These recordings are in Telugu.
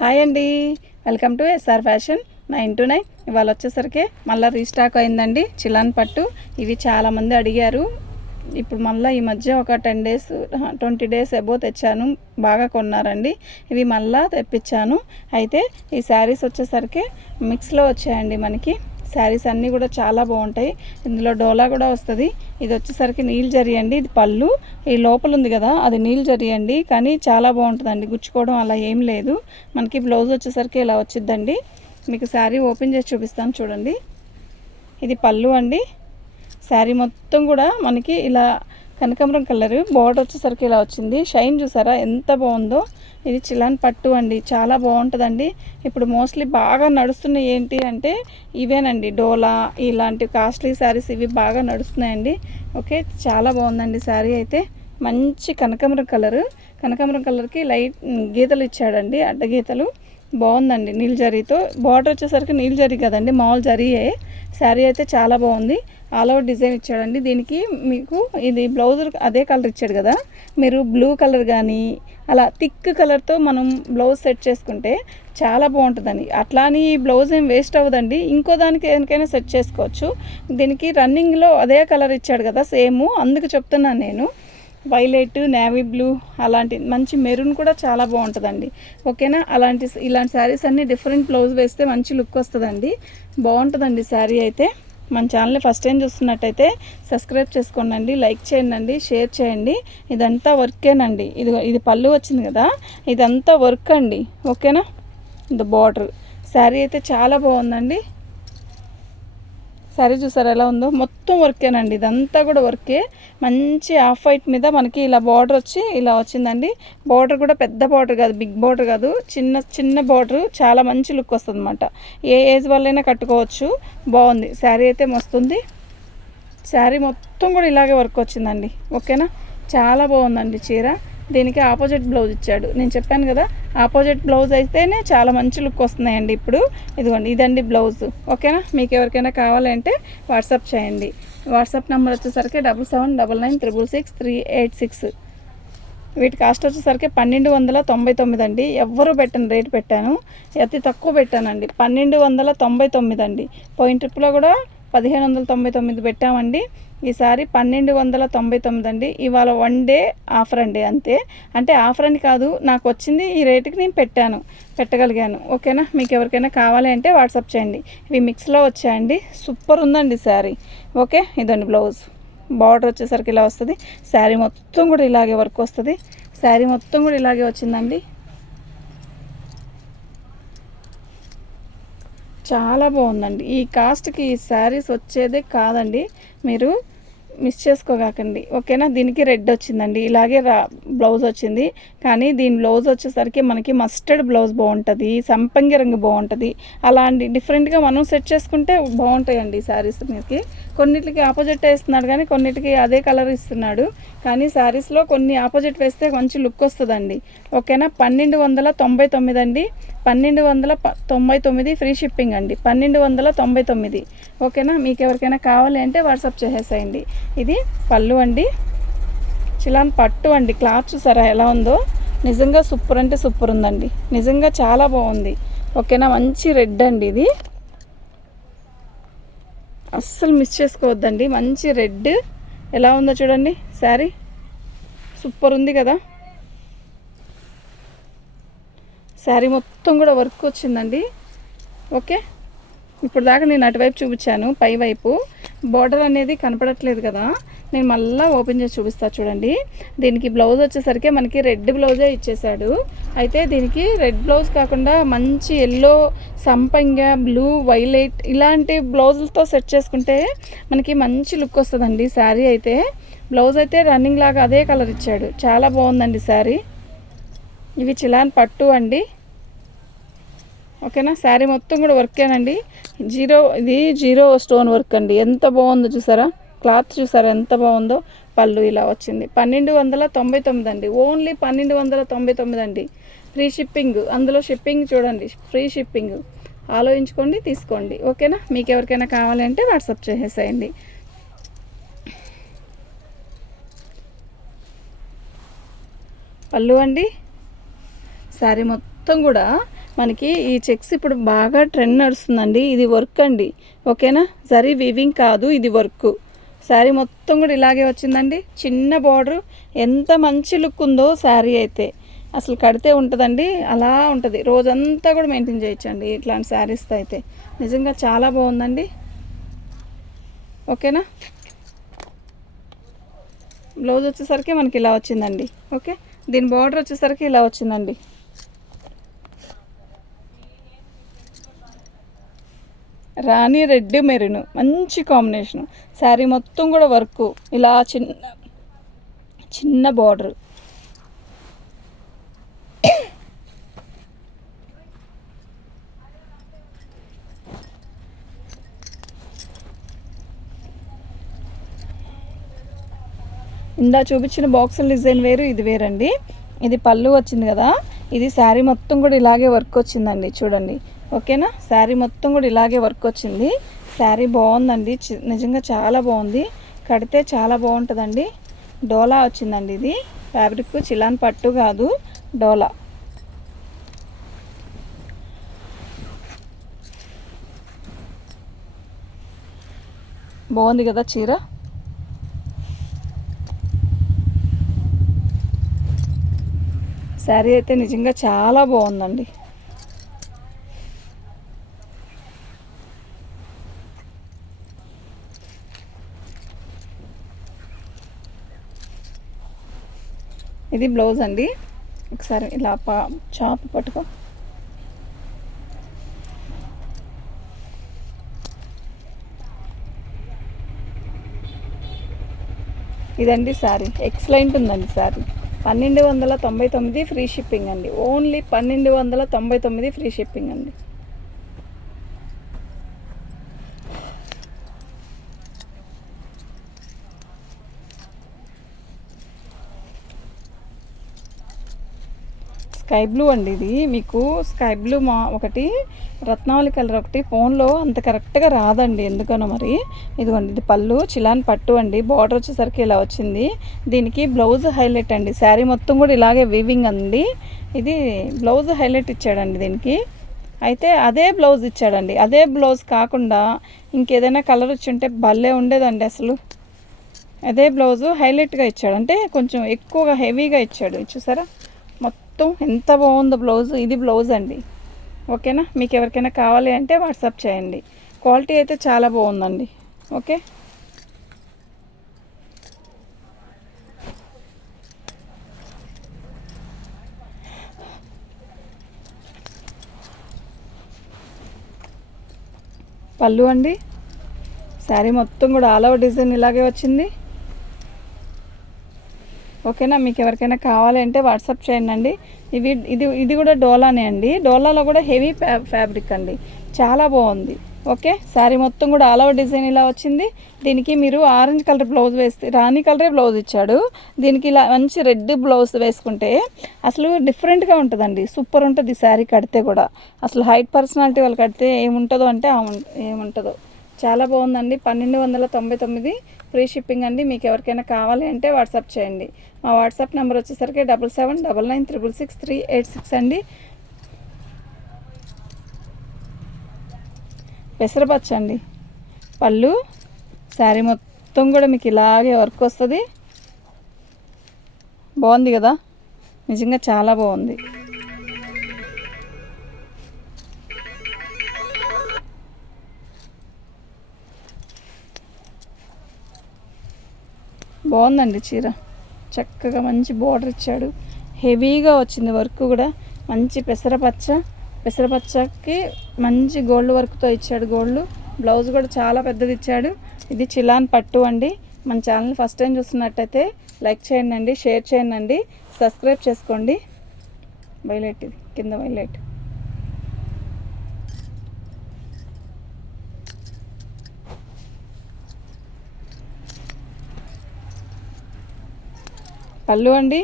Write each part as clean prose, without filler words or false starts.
హాయ్ అండి, welcome to SR fashion 9 to 9. ఇవాళ వచ్చేసరికి మళ్ళీ రీస్టాక్ అయిందండి చిలాన్ పట్టు. ఇవి చాలామంది అడిగారు. ఇప్పుడు మళ్ళీ ఈ మధ్య ఒక 10 days 20 days అబో తెచ్చాను, బాగా కొన్నారండి. ఇవి మళ్ళీ తెప్పించాను. అయితే ఈ శారీస్ వచ్చేసరికి మిక్స్లో వచ్చాయండి. మనకి శారీస్ అన్నీ కూడా చాలా బాగుంటాయి. ఇందులో డోలా కూడా వస్తుంది. ఇది వచ్చేసరికి నీల్ జరీ అండి. ఇది పళ్ళు, ఈ లోపల ఉంది కదా అది నీల్ జరీ అండి. కానీ చాలా బాగుంటుందండి, గుచ్చుకోవడం అలా ఏం లేదు. మనకి బ్లౌజ్ వచ్చేసరికి ఇలా వచ్చిద్దండి. మీకు శారీ ఓపెన్ చేసి చూపిస్తాను చూడండి. ఇది పళ్ళు అండి. శారీ మొత్తం కూడా మనకి ఇలా కనకాంబరం కలర్, బార్డర్ వచ్చేసరికి ఇలా వచ్చింది. షైన్ చూసారా ఎంత బాగుందో. ఇది చిలాన్ పట్టు అండి, చాలా బాగుంటుందండి. ఇప్పుడు మోస్ట్లీ బాగా నడుస్తున్నాయి ఏంటి అంటే ఇవేనండి, డోలా ఇలాంటి కాస్ట్లీ శారీస్ ఇవి బాగా నడుస్తున్నాయండి. ఓకే, చాలా బాగుందండి శారీ. అయితే మంచి కనకాంబరం కలర్కి లైట్ గీతలు ఇచ్చాడండి, అడ్డ గీతలు. బాగుందండి నీల్ జరీతో. బార్డర్ వచ్చేసరికి నీల్ జరీ కదండి, మామూలు జరీయే. శారీ అయితే చాలా బాగుంది. ఆల్ ఓవర్ డిజైన్ ఇచ్చాడండి. దీనికి మీకు ఇది బ్లౌజ్ అదే కలర్ ఇచ్చాడు కదా, మీరు బ్లూ కలర్ కానీ అలా థిక్ కలర్తో మనం బ్లౌజ్ సెట్ చేసుకుంటే చాలా బాగుంటుందండి. అట్లా అని ఈ బ్లౌజ్ ఏం వేస్ట్ అవ్వదండి, ఇంకో దానికి దేనికైనా సెట్ చేసుకోవచ్చు. దీనికి రన్నింగ్లో అదే కలర్ ఇచ్చాడు కదా సేమ్, అందుకు చెప్తున్నాను నేను. వైలెట్, నేవీ బ్లూ, అలాంటి మంచి మెరూన్ కూడా చాలా బాగుంటుందండి. ఓకేనా, ఇలాంటి శారీస్ అన్నీ డిఫరెంట్ బ్లౌజ్ వేస్తే మంచి లుక్ వస్తుందండి. బాగుంటుందండి శారీ అయితే. మన ఛానల్ని ఫస్ట్ టైం చూస్తున్నట్టయితే సబ్స్క్రైబ్ చేసుకోండి, లైక్ చేయండి, షేర్ చేయండి. ఇదంతా వర్కేనండి. ఇది పళ్ళు వచ్చింది కదా, ఇదంతా వర్క్ అండి. ఓకేనా, ఇది బార్డర్. శారీ అయితే చాలా బాగుందండి. శారీ చూసారు ఎలా ఉందో, మొత్తం వర్కేనండి. ఇదంతా కూడా వర్కే. మంచి ఆఫ్ వైట్ మీద మనకి ఇలా బార్డర్ వచ్చి ఇలా వచ్చిందండి. బార్డర్ కూడా పెద్ద బార్డర్ కాదు, బిగ్ బార్డర్ కాదు, చిన్న బార్డర్. చాలా మంచి లుక్ వస్తుంది అనమాట. ఏ ఏజ్ వాళ్ళైనా కట్టుకోవచ్చు. బాగుంది శారీ అయితే మస్తుంది. శారీ మొత్తం కూడా ఇలాగే వర్క్ వచ్చిందండి. ఓకేనా, చాలా బాగుందండి చీర. దీనికి ఆపోజిట్ బ్లౌజ్ ఇచ్చాడు. నేను చెప్పాను కదా, ఆపోజిట్ బ్లౌజ్ అయితేనే చాలా మంచి లుక్ వస్తున్నాయండి. ఇప్పుడు ఇదిగోండి, ఇదండి బ్లౌజ్. ఓకేనా, మీకు ఎవరికైనా కావాలంటే వాట్సాప్ చేయండి. వాట్సాప్ నెంబర్ వచ్చేసరికి 7799666386. వీటి కాస్ట్ వచ్చేసరికి 1299 అండి. ఎవ్వరూ పెట్టని రేటు పెట్టాను, అతి తక్కువ పెట్టానండి. 1299 అండి. పోయిన ట్రిప్లో కూడా 1599 పెట్టామండి. ఈసారి 1299 అండి. ఇవాళ 1 day ఆఫర్ అండి, అంతే. అంటే ఆఫర్ అని కాదు, నాకు వచ్చింది ఈ రేటుకి నేను పెట్టగలిగాను. ఓకేనా, మీకు ఎవరికైనా కావాలి అంటే వాట్సాప్ చేయండి. ఇవి మిక్స్లో వచ్చాయండి. సూపర్ ఉందండి శారీ. ఓకే, ఇదండి బ్లౌజ్. బార్డర్ వచ్చేసరికి ఇలా వస్తుంది. శారీ మొత్తం కూడా ఇలాగే వర్క్ వస్తుంది. శారీ మొత్తం కూడా ఇలాగే వచ్చిందండి. చాలా బాగుందండి. ఈ కాస్ట్కి ఈ శారీస్ వచ్చేదే కాదండి, మీరు మిస్ చేసుకోకండి. ఓకేనా, దీనికి రెడ్ వచ్చిందండి, ఇలాగే బ్లౌజ్ వచ్చింది. కానీ దీని బ్లౌజ్ వచ్చేసరికి మనకి మస్టర్డ్ బ్లౌజ్ బాగుంటుంది, సంపంగి రంగు బాగుంటుంది. అలాంటి డిఫరెంట్గా మనం సెట్ చేసుకుంటే బాగుంటాయండి శారీస్. మీకు కొన్నిటికి ఆపోజిట్ వేస్తున్నాడు, కానీ కొన్నిటికి అదే కలర్ ఇస్తున్నాడు. కానీ శారీస్లో కొన్ని ఆపోజిట్ వేస్తే మంచి లుక్ వస్తుందండి. ఓకేనా, 1299 అండి. 1299 ఫ్రీ షిప్పింగ్ అండి. 1299. ఓకేనా, మీకు ఎవరికైనా కావాలి అంటే వాట్సాప్ చేసేసేయండి. ఇది పళ్ళు అండి, చిలాన్ పట్టు అండి. క్లాత్ చూసారా ఎలా ఉందో, నిజంగా సూపర్ అంటే సూపర్ ఉందండి. నిజంగా చాలా బాగుంది. ఓకేనా, మంచి రెడ్ అండి. ఇది అస్సలు మిస్ చేసుకోవద్దండి. మంచి రెడ్ ఎలా ఉందో చూడండి. శారీ సూపర్ ఉంది కదా. శారీ మొత్తం కూడా వర్క్ వచ్చిందండి. ఓకే, ఇప్పుడు దాకా నేను అటువైపు చూపించాను, పై వైపు బార్డర్ అనేది కనపడట్లేదు కదా, నేను మళ్ళీ ఓపెన్ చేసి చూపిస్తాను చూడండి. దీనికి బ్లౌజ్ వచ్చేసరికి మనకి రెడ్ బ్లౌజే ఇచ్చేసాడు. అయితే దీనికి రెడ్ బ్లౌజ్ కాకుండా మంచి ఎల్లో, సంపంగ, బ్లూ, వైలెట్ ఇలాంటి బ్లౌజులతో సెట్ చేసుకుంటే మనకి మంచి లుక్ వస్తుందండి. శారీ అయితే బ్లౌజ్ అయితే రన్నింగ్ లాగా అదే కలర్ ఇచ్చాడు. చాలా బాగుందండి శారీ. ఇవి చిలాన్ పట్టు అండి. ఓకేనా, శారీ మొత్తం కూడా వర్కేనండి. ఇది జీరో స్టోన్ వర్క్ అండి. ఎంత బాగుందో చూసారా, క్లాత్ చూసారా ఎంత బాగుందో. పళ్ళు ఇలా వచ్చింది. 1299 అండి. ఓన్లీ 1299 అండి. Free shipping. అందులో షిప్పింగ్ చూడండి, ఫ్రీ షిప్పింగ్. ఆలోచించుకోండి, తీసుకోండి. ఓకేనా, మీకు ఎవరికైనా కావాలంటే వాట్సాప్ చేసేసేయండి. పళ్ళు అండి. శారీ మొత్తం కూడా మనకి ఈ చెక్స్ ఇప్పుడు బాగా ట్రెండ్ నడుస్తుందండి. ఇది వర్క్ అండి, ఓకేనా, జరీ వీవింగ్ కాదు, ఇది వర్క్. శారీ మొత్తం కూడా ఇలాగే వచ్చిందండి. చిన్న బార్డర్, ఎంత మంచి లుక్ ఉందో శారీ అయితే. అసలు కడితే ఉంటుందండి, అలా ఉంటుంది, రోజంతా కూడా మెయింటైన్ చేయొచ్చండి ఇట్లాంటి శారీస్తో అయితే. నిజంగా చాలా బాగుందండి, ఓకేనా. బ్లౌజ్ వచ్చేసరికి మనకి ఇలా వచ్చిందండి, ఓకే. దీని బార్డర్ వచ్చేసరికి ఇలా వచ్చిందండి. రాణి రెడ్ మెరూన్ మంచి కాంబినేషను. శారీ మొత్తం కూడా వర్క్, ఇలా చిన్న చిన్న బార్డర్. ఇందా చూపించిన బాక్సుల డిజైన్ వేరు, ఇది వేరండి. ఇది పళ్ళు వచ్చింది కదా, ఇది శారీ మొత్తం కూడా ఇలాగే వర్క్ వచ్చిందండి, చూడండి, ఓకేనా. శారీ మొత్తం కూడా ఇలాగే వర్క్ వచ్చింది. శారీ బాగుందండి, నిజంగా చాలా బాగుంది, కడితే చాలా బాగుంటుందండి. డోలా వచ్చిందండి, ఇది ఫ్యాబ్రిక్ చిలాన్ పట్టు కాదు, డోలా. బాగుంది కదా చీర. శారీ అయితే నిజంగా చాలా బాగుందండి. ఇది బ్లౌజ్ అండి, ఒకసారి ఇలా చాప్ పట్టుకో. ఇదండి శారీ, ఎక్సలెంట్ ఉందండి శారీ. 1299 ఫ్రీ షిప్పింగ్ అండి, ఓన్లీ 1299 ఫ్రీ షిప్పింగ్ అండి. స్కై బ్లూ అండి, ఇది మీకు స్కై బ్లూ ఒకటి, రత్నావళి కలర్ ఒకటి ఫోన్లో అంత కరెక్ట్గా రాదండి, ఎందుకనో మరి. ఇదిగోండి, ఇది పళ్ళు చిలాన్ పట్టు అండి, బార్డర్ వచ్చేసరికి ఇలా వచ్చింది. దీనికి బ్లౌజ్ హైలైట్ అండి, శారీ మొత్తం కూడా ఇలాగే వీవింగ్ అండి. ఇది బ్లౌజ్ హైలైట్ ఇచ్చాడండి దీనికి. అయితే అదే బ్లౌజ్ ఇచ్చాడండి, అదే బ్లౌజ్ కాకుండా ఇంకేదైనా కలర్ వచ్చి ఉంటే భలే ఉండేదండి అసలు. అదే బ్లౌజు హైలైట్గా ఇచ్చాడు, అంటే కొంచెం ఎక్కువగా హెవీగా ఇచ్చాడు, చూసారా మొత్తం ఎంత బాగుందో బ్లౌజ్. ఇది బ్లౌజ్ అండి, ఓకేనా. మీకు ఎవరికైనా కావాలి అంటే వాట్సాప్ చేయండి. క్వాలిటీ అయితే చాలా బాగుందండి, ఓకే. పళ్ళు అండి, శారీ మొత్తం కూడా ఆల్ ఓవర్ డిజైన్ ఇలాగే వచ్చింది, ఓకేనా. మీకు ఎవరికైనా కావాలి అంటే వాట్సాప్ చేయండి అండి. ఇది కూడా డోలానే అండి, డోలాలో కూడా హెవీ ఫ్యాబ్రిక్ అండి, చాలా బాగుంది, ఓకే. శారీ మొత్తం కూడా ఆల్ ఓవర్ డిజైన్ ఇలా వచ్చింది. దీనికి మీరు ఆరెంజ్ కలర్ బ్లౌజ్ వేస్తే, రాణి కలరే బ్లౌజ్ ఇచ్చాడు, దీనికి ఇలా మంచి రెడ్ బ్లౌజ్ వేసుకుంటే అసలు డిఫరెంట్గా ఉంటుందండి, సూపర్ ఉంటుంది శారీ కడితే కూడా. అసలు హైట్ పర్సనాలిటీ వాళ్ళు కడితే ఏముంటుందో అంటే ఏముంటుందో, చాలా బాగుందండి. 1299 ఫ్రీ షిప్పింగ్ అండి. మీకు ఎవరికైనా కావాలి అంటే వాట్సాప్ చేయండి. మా వాట్సాప్ నెంబర్ వచ్చేసరికి 7799966386 అండి. పెసరపచ్చ అండి, పళ్ళు శారీ మొత్తం కూడా మీకు ఇలాగే వర్క్ వస్తుంది. బాగుంది కదా, నిజంగా చాలా బాగుంది. బాగుందండి చీర, చక్కగా మంచి బార్డర్ ఇచ్చాడు, హెవీగా వచ్చింది వర్క్ కూడా. మంచి పెసరపచ్చకి మంచి గోల్డ్ వర్క్తో ఇచ్చాడు, గోల్డ్. బ్లౌజ్ కూడా చాలా పెద్దది ఇచ్చాడు. ఇది చిలాన్ పట్టు అండి. మన ఛానల్ ఫస్ట్ టైం చూస్తున్నట్టయితే లైక్ చేయండి అండి, షేర్ చేయండి అండి, సబ్స్క్రైబ్ చేసుకోండి. వైలెట్, ఇది కింద వైలెట్. పళ్ళు అండి,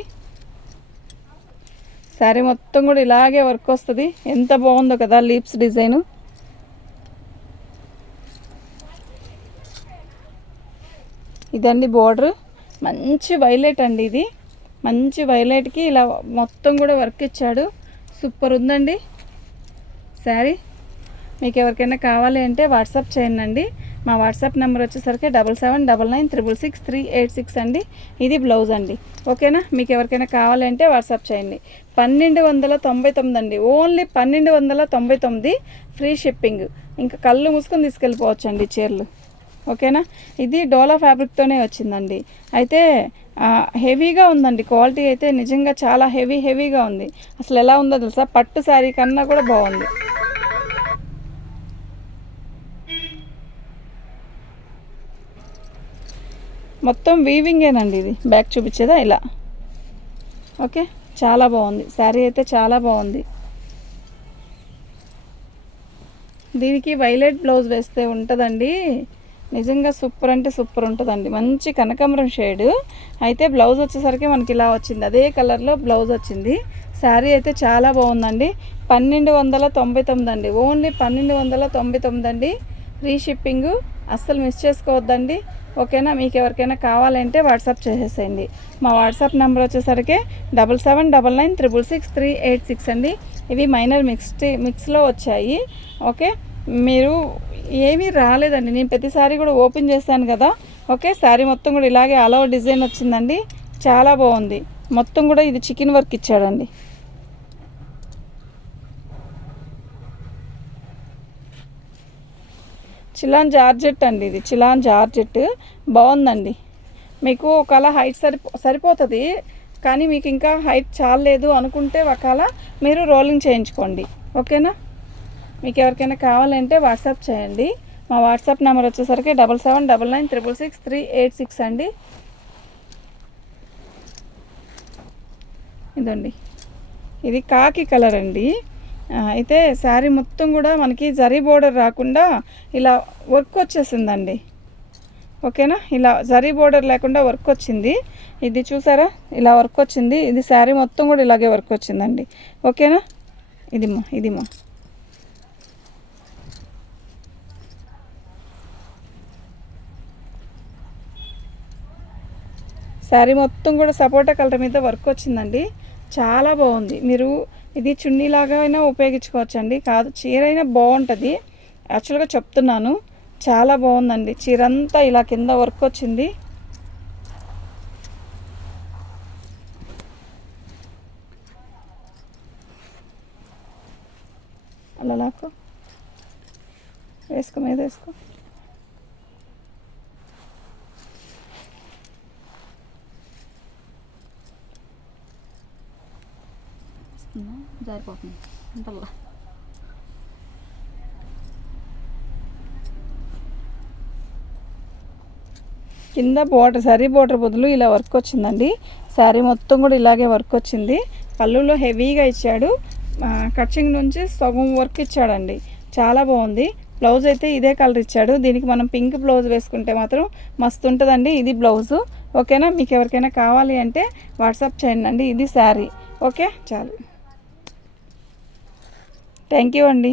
శారీ మొత్తం కూడా ఇలాగే వర్క్ వస్తుంది, ఎంత బాగుందో కదా లీప్స్ డిజైను. ఇదండి బోర్డర్, మంచి వైలెట్ అండి, ఇది మంచి వైలెట్కి ఇలా మొత్తం కూడా వర్క్ ఇచ్చాడు, సూపర్ ఉందండి. శారీ. మీకు ఎవరికైనా కావాలి అంటే వాట్సాప్ చేయండి. మా వాట్సాప్ నెంబర్ వచ్చేసరికి 7799666386 అండి. ఇది బ్లౌజ్ అండి. ఓకేనా? మీకు ఎవరికైనా కావాలంటే వాట్సాప్ చేయండి. 1299 అండి. Only 1299 free shipping. ఇంకా కళ్ళు మూసుకొని తీసుకెళ్ళిపోవచ్చు అండి చీరలు. ఓకేనా? ఇది డోలా ఫ్యాబ్రిక్తోనే వచ్చిందండి. అయితే హెవీగా ఉందండి. క్వాలిటీ అయితే నిజంగా చాలా హెవీగా ఉంది. అసలు ఎలా ఉందో తెలుసా? పట్టు శారీ కన్నా కూడా బాగుంది. మొత్తం వీవింగేనండి. ఇది బ్యాక్ చూపించేదా ఇలా. ఓకే, చాలా బాగుంది శారీ అయితే, చాలా బాగుంది. దీనికి వైలెట్ బ్లౌజ్ వేస్తే ఉంటుందండి, నిజంగా సూపర్ అంటే సూపర్ ఉంటుందండి. మంచి కనకాంబరం షేడ్. అయితే బ్లౌజ్ వచ్చేసరికి మనకి ఇలా వచ్చింది, అదే కలర్లో బ్లౌజ్ వచ్చింది. శారీ అయితే చాలా బాగుందండి. 1299 అండి. ఓన్లీ 1299 అండి. Free shipping. అస్సలు మిస్ చేసుకోవద్దండి. ఓకేనా? మీకు ఎవరికైనా కావాలంటే వాట్సాప్ చేసేసేయండి. మా వాట్సాప్ నెంబర్ వచ్చేసరికి 7799666386 అండి. ఇవి మైనర్ మిక్స్లో వచ్చాయి. ఓకే, మీరు ఏమీ రాలేదండి. నేను ప్రతిసారి కూడా ఓపెన్ చేశాను కదా. ఓకే, శారీ మొత్తం కూడా ఇలాగే అలో డిజైన్ వచ్చిందండి. చాలా బాగుంది. మొత్తం కూడా ఇది చికెన్ వర్క్ ఇచ్చాడండి. చిలాన్ జార్జెట్ అండి. ఇది చిలాన్ జార్జెట్ బాగుందండి. మీకు ఒకవేళ హైట్ సరిపోతుంది, కానీ మీకు ఇంకా హైట్ చాలలేదు అనుకుంటే ఒకవేళ మీరు రోలింగ్ చేయించుకోండి. ఓకేనా? మీకు ఎవరికైనా కావాలంటే వాట్సాప్ చేయండి. మా వాట్సాప్ నెంబర్ వచ్చేసరికి 7799666386 అండి. ఇదండి, ఇది కాకి కలర్ అండి. అయితే శారీ మొత్తం కూడా మనకి జరీ బోర్డర్ రాకుండా ఇలా వర్క్ వచ్చేసిందండి. ఓకేనా? ఇలా జరీ బోర్డర్ లేకుండా వర్క్ వచ్చింది. ఇది చూసారా, ఇలా వర్క్ వచ్చింది. ఇది శారీ మొత్తం కూడా ఇలాగే వర్క్ వచ్చిందండి. ఓకేనా? ఇదిమా శారీ మొత్తం కూడా సపోటా కలర్ మీద వర్క్ వచ్చిందండి. చాలా బాగుంది. మీరు ఇది చున్నీలాగా అయినా ఉపయోగించుకోవచ్చండి. కాదు, చీర అయినా బాగుంటుంది. యాక్చువల్గా చెప్తున్నాను, చాలా బాగుందండి. చీర అంతా ఇలా కింద వర్క్ వచ్చింది. అలా లాక్కో, వేసుకో, మీద వేసుకో. జారిపోతుంది అంతల్లా. కింద బోర్డర్, శారీ బోర్డర్ బదులు ఇలా వర్క్ వచ్చిందండి. శారీ మొత్తం కూడా ఇలాగే వర్క్ వచ్చింది. పళ్ళులో హెవీగా ఇచ్చాడు. కట్చింగ్ నుంచి సగం వర్క్ ఇచ్చాడండి. చాలా బాగుంది. బ్లౌజ్ అయితే ఇదే కలర్ ఇచ్చాడు. దీనికి మనం పింక్ బ్లౌజ్ వేసుకుంటే మాత్రం మస్తు ఉంటుందండి. ఇది బ్లౌజు. ఓకేనా? మీకు ఎవరికైనా కావాలి అంటే వాట్సాప్ చేయండి. ఇది శారీ. ఓకే, చాలు. థ్యాంక్ యూ అండి.